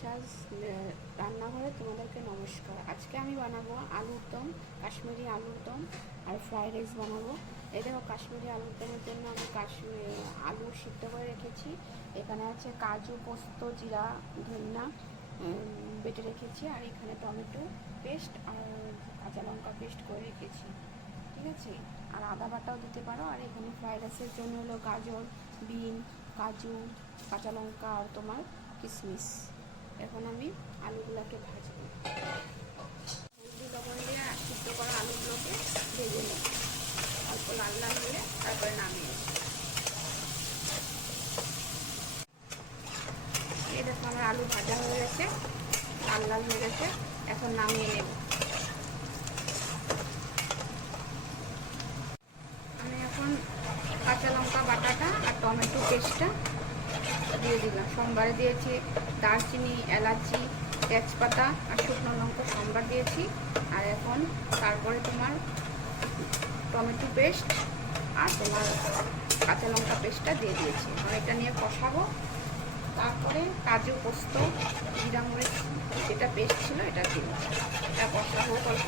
আশাস রান্নাঘরে তোমাদেরকে নমস্কার। আজকে আমি বানাবো আলুর দম, কাশ্মীরি আলুর দম আর ফ্রাইড রাইস বানাবো। এই দেখো, কাশ্মীরি আলুর দমের জন্য আমি আলু সিদ্ধ করে রেখেছি। এখানে আছে কাজু, পোস্ত, জিরা, ধনিয়া বেটে রেখেছি, আর এখানে টমেটো পেস্ট আর কাঁচা লঙ্কা পেস্ট করে রেখেছি, ঠিক আছে। আর আদা বাটাও দিতে পারো। আর এখানে ফ্রাইড রাইসের জন্য হলো গাজর, বিন, কাজু, কাঁচা লঙ্কা আর তোমার কিশমিশ। এখন আমি আলুগুলোকে ভাজবো। হলদি লবণ দিয়ে সিদ্ধ করা আলুগুলোকে ভেজে নেব, অল্প লাল লাল হলে তারপরে নামিয়ে। এই দেখো, আমার আলু ভাজা হয়ে গেছে, লাল লাল হয়ে গেছে। এখন নামিয়ে নেব। আমি এখন কাঁচা লঙ্কা বাটাটা আর টমেটো পেস্টটা দিয়ে দিলাম। সোমবারে দিয়েছি দারচিনি, এলাচি, তেজপাতা আর শুকনো লঙ্কা সোমবার দিয়েছি। আর এখন তারপরে তোমার টমেটো পেস্ট আর তোমার কাঁচা লঙ্কা পেস্টটা দিয়ে দিয়েছি। এখন এটা নিয়ে কষাবো। তারপরে কাজু, পোস্ত, জিরা, মরিচ যেটা পেস্ট ছিল এটা দিল। এটা কষা হোক অল্প।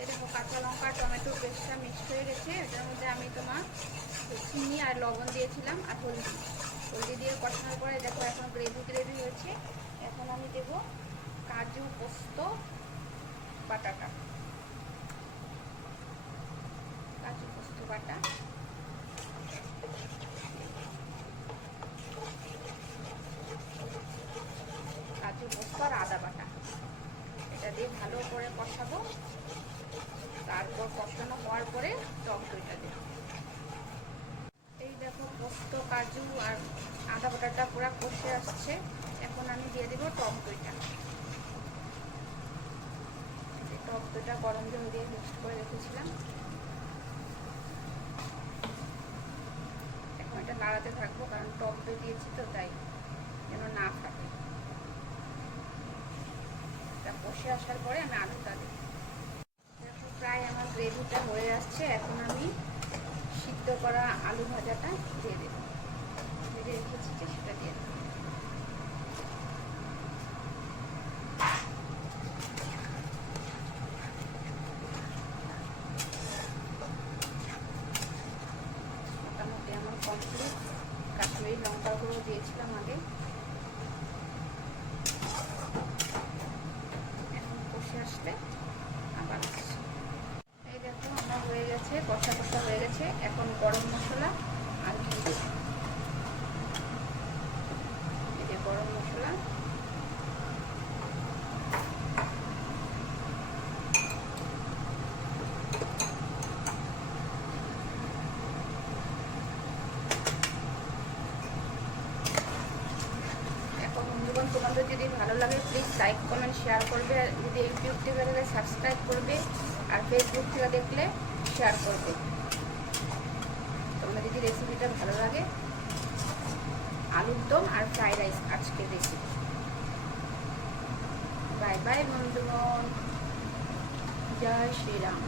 এই দেখো, কাঁচা লঙ্কা আর টমেটো পেস্টটা মিক্সড হয়ে গেছে। এটার মধ্যে আমি তোমার চিনি আর লবণ দিয়েছিলাম আর হলদি দিয়ে কষানোর পরে দেখো এখন গ্রেভি হয়েছে। এখন আমি দেবো কাজু, পোস্ত বাটাটা, কাজু পোস্ত বাটা, কাজু পোস্ত আর আদা বাটা, এটা দিয়ে ভালো করে কষাবো। তারপর কষানো হওয়ার পরে টক দইটা দেবো। এই দেখো, পোস্ত, কাজু আর আদা বাটাটা পুরো কষে আসছে। এখন আমি দিয়ে দেবো টক দইটা। টক দইটা গরম জল দিয়ে মিক্সড করে রেখেছিলাম। এখন এটা নাড়াতে থাকবো, কারণ টক দই দিয়েছি তো, তাই যেন না ফাটে। এটা কষে আসার পরে আমি আলুটা দিই। দেখো, প্রায় আমার গ্রেভিটা হয়ে আসছে। এখন আমি সিদ্ধ করা আলু ভাজাটা দিয়ে দেবো, ভেজে রেখেছি যে সেটা দিয়ে দেবো। মোটামুটি আমার কমপ্লিট। কাশ্মীরি লঙ্কা গুঁড়ো দিয়েছিলাম আগে। এখন কষে আসলে আবার আসছে। এই দেখো, আমার হয়ে গেছে, কষা কষা হয়ে গেছে। এখন গরম মশলা আর ঘি দেব। এই যে গরম মশলা, বন্ধুগণ, তোমাদের যদি ভালো লাগে প্লিজ লাইক, কমেন্ট, শেয়ার করবে। আর যদি ইউটিউব থেকে দেখলে সাবস্ক্রাইব করবে, আর ফেসবুক থেকে দেখলে শেয়ার করবে। তোমাদের যদি রেসিপিটা ভালো লাগে, আলুর দম আর ফ্রাইড রাইস আজকের রেসিপি। বাই বাই বন্ধুগণ, জয় শ্রীরাম।